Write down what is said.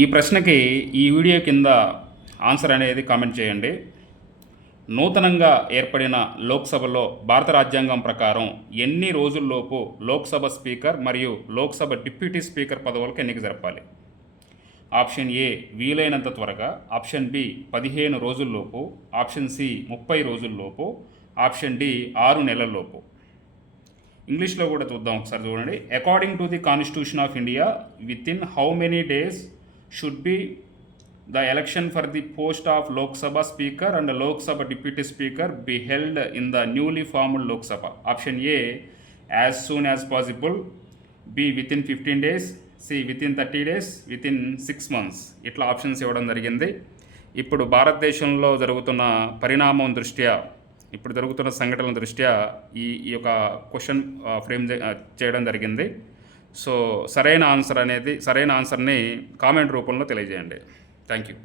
ఈ ప్రశ్నకి ఈ వీడియో కింద ఆన్సర్ అనేది కామెంట్ చేయండి. నూతనంగా ఏర్పడిన లోక్సభలో భారత రాజ్యాంగం ప్రకారం ఎన్ని రోజుల్లోపు లోక్సభ స్పీకర్ మరియు లోక్సభ డిప్యూటీ స్పీకర్ పదవులకు ఎన్నిక జరపాలి? ఆప్షన్ ఏ వీలైనంత త్వరగా. ఆప్షన్ బి పదిహేను రోజుల్లోపు. ఆప్షన్ సి ముప్పై రోజుల్లోపు. ఆప్షన్ డి ఆరు నెలల్లోపు. ఇంగ్లీష్లో కూడా చూద్దాం ఒకసారి చూడండి. According to the constitution of India within how many days should be the election for the post of Lok Sabha speaker and Lok Sabha deputy speaker be held in the newly formed Lok Sabha option A as soon as possible B within fifteen days C within thirty days within six months ఇట్లా options ఇవ్వడం జరిగింది. ఇప్పుడు భారతదేశంలో జరుగుతున్న పరిణామం దృష్ట్యా ఇప్పుడు జరుగుతున్న సంఘటనల దృష్ట్యా ఈ ఈ యొక్క క్వశ్చన్ ఫ్రేమ్ చేయడం జరిగింది. సో సరైన ఆన్సర్ అనేది సరైన ఆన్సర్ని కామెంట్ రూపంలో తెలియజేయండి. Thank you